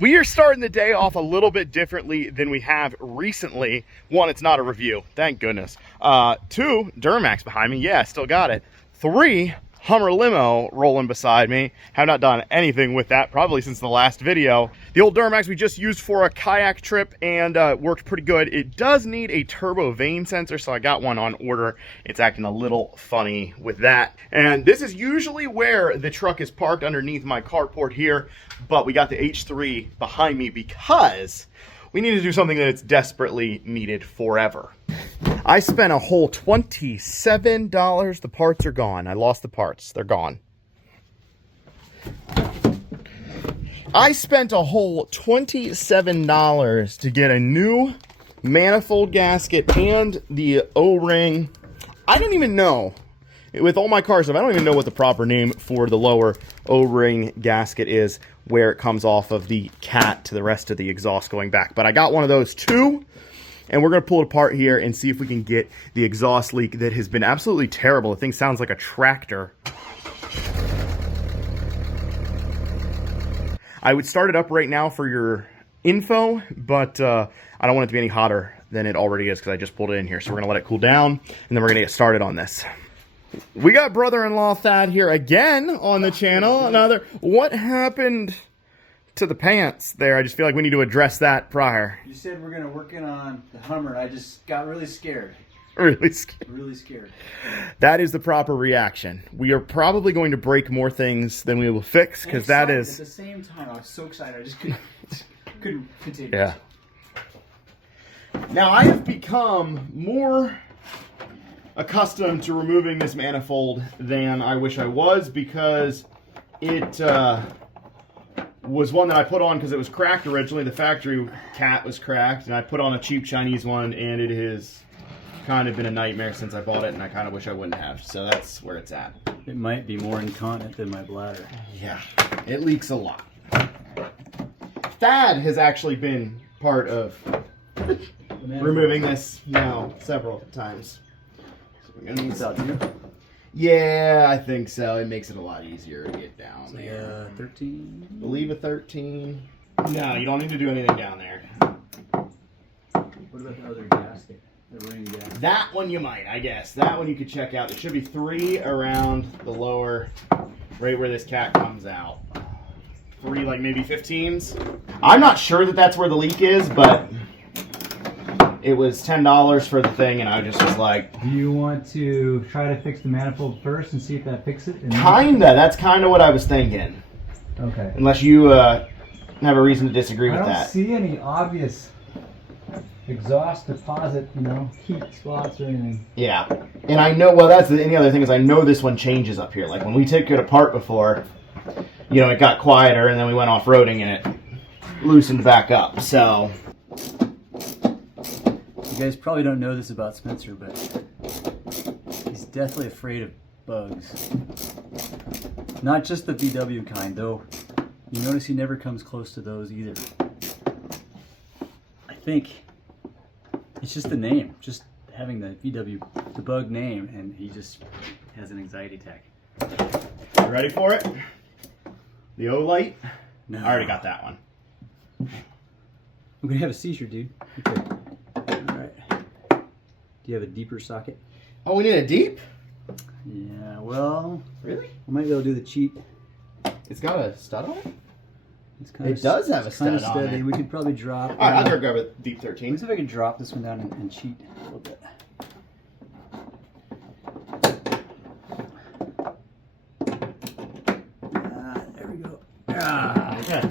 We are starting the day off a little bit differently than we have recently. One, it's not a review, thank goodness. Two, Duramax behind me, yeah, still got it. Three, Hummer limo rolling beside me. Have not done anything with that probably since the last video. The old Duramax we just used for a kayak trip and worked pretty good. It does need a turbo vane sensor, so I got one on order. It's acting a little funny with that. And this is usually where the truck is parked, underneath my carport here, but we got the H3 behind me because we need to do something that's desperately needed forever. I spent a whole $27. The parts are gone. I lost the parts. They're gone. I spent a whole $27 to get a new manifold gasket and the O-ring. I don't even know. With all my car stuff, I don't even know what the proper name for the lower O-ring gasket is, where it comes off of the cat to the rest of the exhaust going back. But I got one of those too, and we're going to pull it apart here and see if we can get the exhaust leak that has been absolutely terrible. The thing sounds like a tractor. I would start it up right now for your info, but I don't want it to be any hotter than it already is because I just pulled it in here. So we're going to let it cool down, and then we're going to get started on this. We got brother-in-law Thad here again on the channel. What happened to the pants there? I just feel like we need to address that prior. You said we're going to work in on the Hummer, and I just got really scared. Really scared. Really scared. That is the proper reaction. We are probably going to break more things than we will fix, because that is... At the same time, I was so excited, I just couldn't continue. Yeah. Now, I have become more accustomed to removing this manifold than I wish I was, because it was one that I put on because it was cracked originally. The factory cat was cracked, and I put on a cheap Chinese one, and it has kind of been a nightmare since I bought it, and I kind of wish I wouldn't have. So that's where it's at. It might be more incontinent than my bladder. Yeah, it leaks a lot. Thad has actually been part of removing this now several times. We're gonna need something. Yeah, I think so. It makes it a lot easier to get down there. 13? I believe a 13. No, you don't need to do anything down there. What about the other gasket? The ring gasket? That one you might, I guess. That one you could check out. There should be 3 around the lower, right where this cat comes out. 3, like maybe 15s. I'm not sure that that's where the leak is, but it was $10 for the thing, and I just was like... Do you want to try to fix the manifold first and see if that fixes it? Kinda. That's kind of what I was thinking. Okay. Unless you have a reason to disagree with that. I don't see any obvious exhaust deposit, heat spots or anything. Yeah. And I know, well, that's the other thing is I know this one changes up here. Like when we took it apart before, it got quieter, and then we went off-roading, and it loosened back up, so... You guys probably don't know this about Spencer, but he's deathly afraid of bugs. Not just the VW kind, though. You notice he never comes close to those either. I think it's just the name, just having the VW, the bug name, and he just has an anxiety attack. You ready for it? The O-light? No. I already got that one. I'm gonna have a seizure, dude. Okay. Do you have a deeper socket? Oh, we need a deep? Yeah, well... Really? We might be able to do the cheap. It's got a stud on it? It's kind It does have a stud on it. We could probably drop... Alright, I'll go grab a deep 13. Let's see if I can drop this one down and cheat a little bit. There we go. Okay.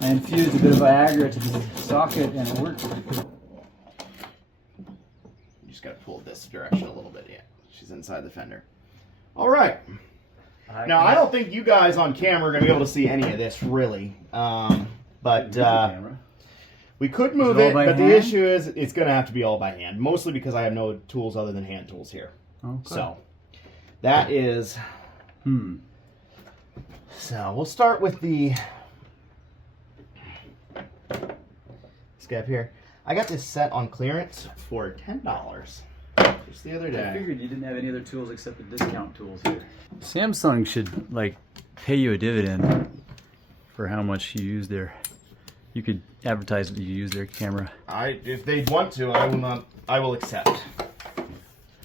I infused a bit of Viagra to the socket and it worked. You just gotta pull this direction a little bit, yeah. She's inside the fender. Alright. Now, I don't think you guys on camera are gonna be able to see any of this, really. But we could move it, but the issue is it's gonna have to be all by hand. Mostly because I have no tools other than hand tools here. Okay. So, that is... So, we'll start with the... Scab here. I got this set on clearance for $10 just the other day. I figured you didn't have any other tools except the discount tools here. Samsung should pay you a dividend for how much you use their. You could advertise that you use their camera. If they want to, I will not. I will accept.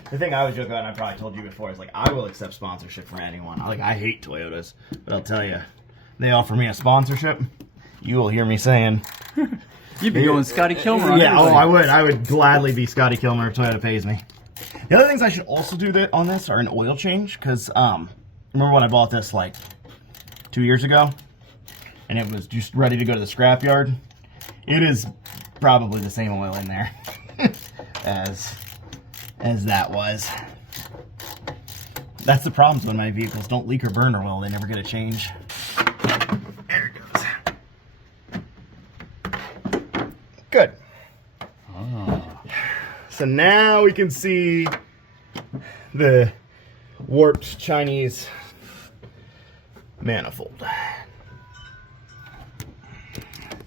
The thing I was joking about, and I probably told you before, is like I will accept sponsorship from anyone. I hate Toyotas, but I'll tell you, they offer me a sponsorship. You will hear me saying, You'd be going Scotty Kilmer on yeah, everything. I would. I would gladly be Scotty Kilmer if Toyota pays me. The other things I should also do on this are an oil change, because remember when I bought this like 2 years ago, and it was just ready to go to the scrapyard? It is probably the same oil in there as that was. That's the problem when my vehicles don't leak or burn or well, they never get a change. There it goes. Good. So now we can see the warped Chinese manifold.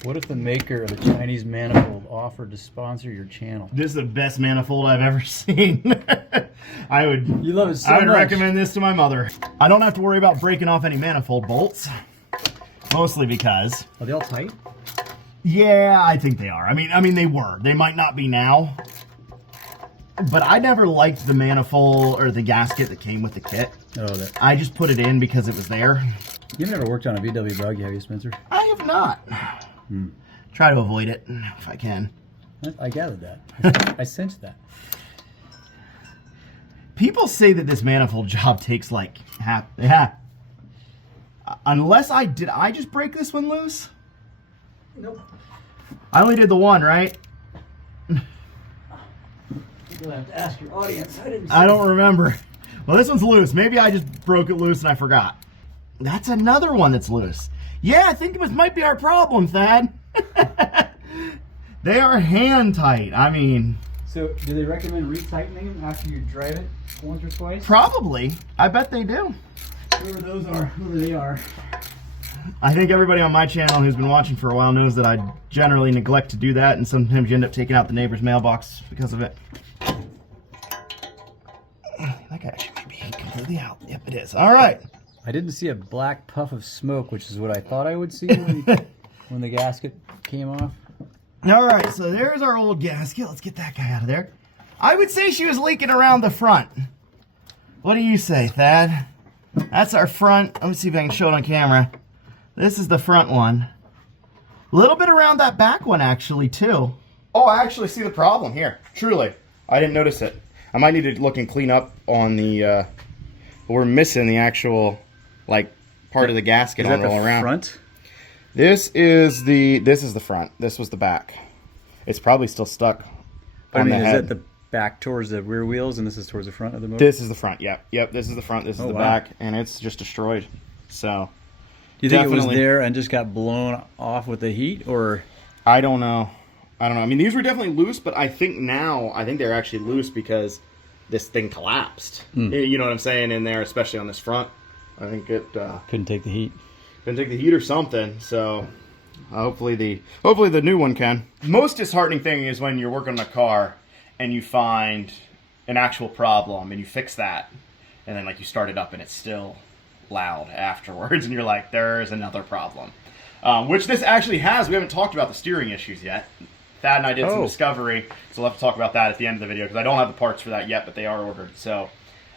What if the maker of the Chinese manifold offered to sponsor your channel? This is the best manifold I've ever seen. I would. You love it so I would much. recommend this to my mother. I don't have to worry about breaking off any manifold bolts, mostly because. Are they all tight? Yeah, I think they are. I mean, they were. They might not be now. But I never liked the manifold or the gasket that came with the kit. Oh, that. I just put it in because it was there. You've never worked on a VW bug, have you, Spencer? I have not. Try to avoid it if I can. I gathered that. I sensed that. People say that this manifold job takes like half. Yeah. Unless I just break this one loose? Nope. I only did the one, right? You're gonna have to ask your audience. I don't remember. Well, this one's loose. Maybe I just broke it loose and I forgot. That's another one that's loose. Yeah, I think it might be our problem, Thad. They are hand tight. I mean... So, do they recommend retightening them after you drive it once or twice? Probably. I bet they do. Whoever they are. I think everybody on my channel who's been watching for a while knows that I generally neglect to do that, and sometimes you end up taking out the neighbor's mailbox because of it. That guy actually might be completely out. Yep, it is. All right. I didn't see a black puff of smoke, which is what I thought I would see when the gasket came off. All right, so there's our old gasket. Let's get that guy out of there. I would say she was leaking around the front. What do you say, Thad? That's our front. Let me see if I can show it on camera. This is the front one. A little bit around that back one, actually, too. Oh, I actually see the problem here. Truly. I didn't notice it. I might need to look and clean up on the... we're missing the actual, like, part of the gasket on all around. Front? This is the front. This was the back. It's probably still stuck on the head. Is that the back towards the rear wheels and this is towards the front of the motor? This is the front. Yep. This is the front. This is the back, and it's just destroyed. So, do you think it was there and just got blown off with the heat, or? I don't know. I mean, these were definitely loose, but I think they're actually loose because this thing collapsed. You know what I'm saying in there, especially on this front. I think it couldn't take the heat. Couldn't take the heat or something. So hopefully the new one can. Most disheartening thing is when you're working on a car and you find an actual problem and you fix that, and then like you start it up and it's still loud afterwards, and you're like, there's another problem. Which this actually has. We haven't talked about the steering issues yet. Thad and I did some discovery, so we'll have to talk about that at the end of the video because I don't have the parts for that yet, but they are ordered. So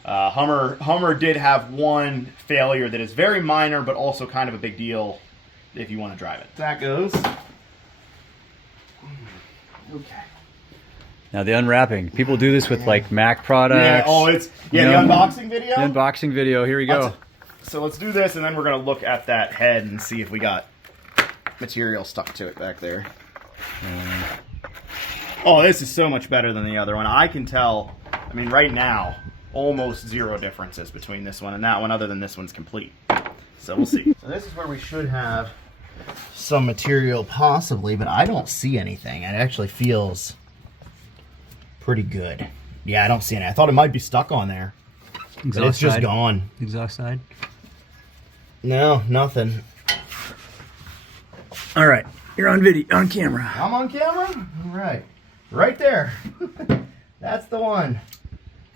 Hummer did have one failure that is very minor, but also kind of a big deal if you want to drive it. That goes. Okay. Now the unwrapping. People do this with like Mac products. Yeah. The unboxing video. The unboxing video. Here we go. So let's do this, and then we're gonna look at that head and see if we got material stuck to it back there. Oh, this is so much better than the other one. I can tell, I mean, right now, almost zero differences between this one and that one, other than this one's complete. So we'll see. So this is where we should have some material possibly, but I don't see anything. It actually feels pretty good. Yeah, I don't see any. I thought it might be stuck on there. But it's just gone. Exhaust side? No, nothing. All right. You're on video, on camera. I'm on camera? All right. Right there. That's the one.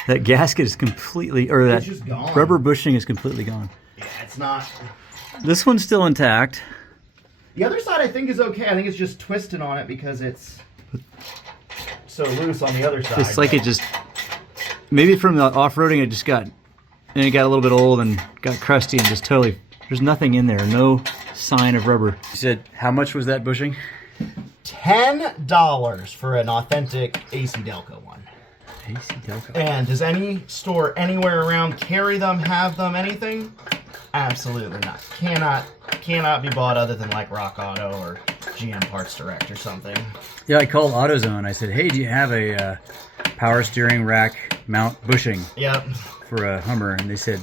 That gasket is completely, or that just gone. rubber bushing is completely gone. Yeah, it's not. This one's still intact. The other side I think is okay. I think it's just twisted on it because it's so loose on the other side. It's like it just, maybe from the off-roading it just got, and it got a little bit old and got crusty and just totally, there's nothing in there, no sign of rubber. You said, how much was that bushing? $10 for an authentic AC Delco one. AC Delco. And does any store anywhere around carry them, have them, anything? Absolutely not. Cannot be bought other than like Rock Auto or GM Parts Direct or something. Yeah, I called AutoZone. I said, hey, do you have a power steering rack mount bushing Yep. for a Hummer? And they said,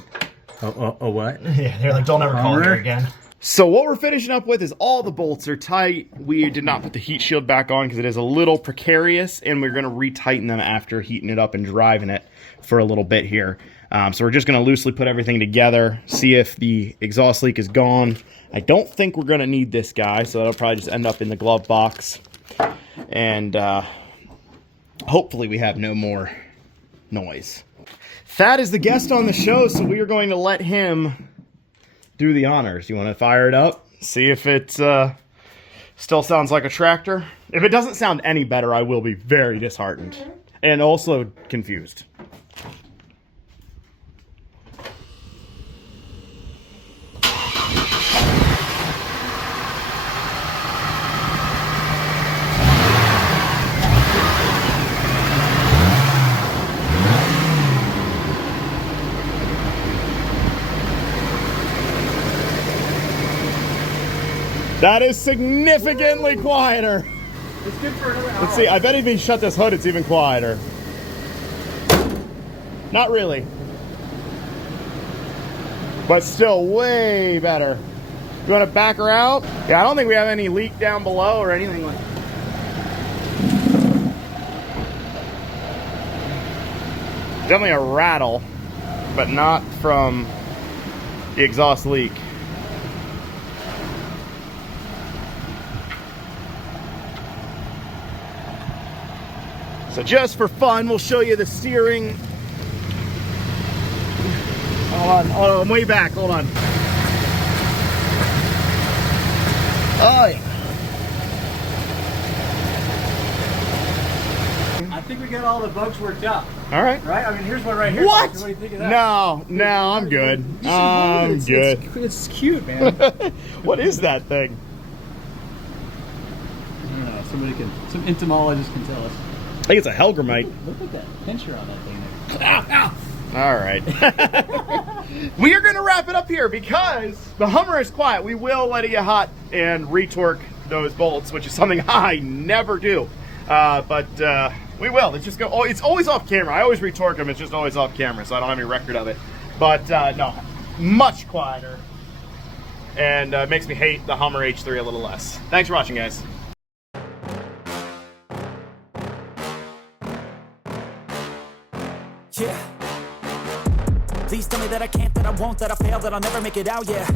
oh what? Yeah, they're like, don't ever call Hummer? her again. So what we're finishing up with is all the bolts are tight. We did not put the heat shield back on because it is a little precarious, and we're going to retighten them after heating it up and driving it for a little bit here. So we're just going to loosely put everything together, see if the exhaust leak is gone. I don't think we're going to need this guy, so that'll probably just end up in the glove box. And hopefully we have no more noise. Thad is the guest on the show, so we are going to let him do the honors. You want to fire it up? See if it still sounds like a tractor? If it doesn't sound any better, I will be very disheartened. And also confused. That is significantly quieter. It's good for another hour. Let's see, I bet if we shut this hood, it's even quieter. Not really. But still way better. You want to back her out? Yeah, I don't think we have any leak down below or anything like that. Definitely a rattle, but not from the exhaust leak. So just for fun, we'll show you the steering. Hold on, I'm way back, hold on. Oh yeah. I think we got all the bugs worked out. All right. Right? I mean, here's one right here. What? What do you think of that? No, I'm good. I'm good. It's cute, man. What is that thing? I don't know. Some entomologist can tell us. I think it's a Helgramite. Look at that pincher on that thing there. Ow, ow. All right. We are going to wrap it up here because the Hummer is quiet. We will let it get hot and retorque those bolts, which is something I never do. But we will. It's just go. Oh, it's always off camera. I always retorque them. It's just always off camera, so I don't have any record of it. But no, much quieter, and makes me hate the Hummer H3 a little less. Thanks for watching, guys. Yeah. Please tell me that I can't, that I won't, that I fail, that I'll never make it out, yeah.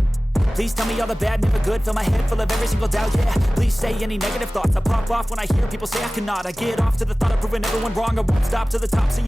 Please tell me all the bad, never good, fill my head full of every single doubt, yeah. Please say any negative thoughts, I pop off when I hear people say I cannot. I get off to the thought of proving everyone wrong, I won't stop to the top, so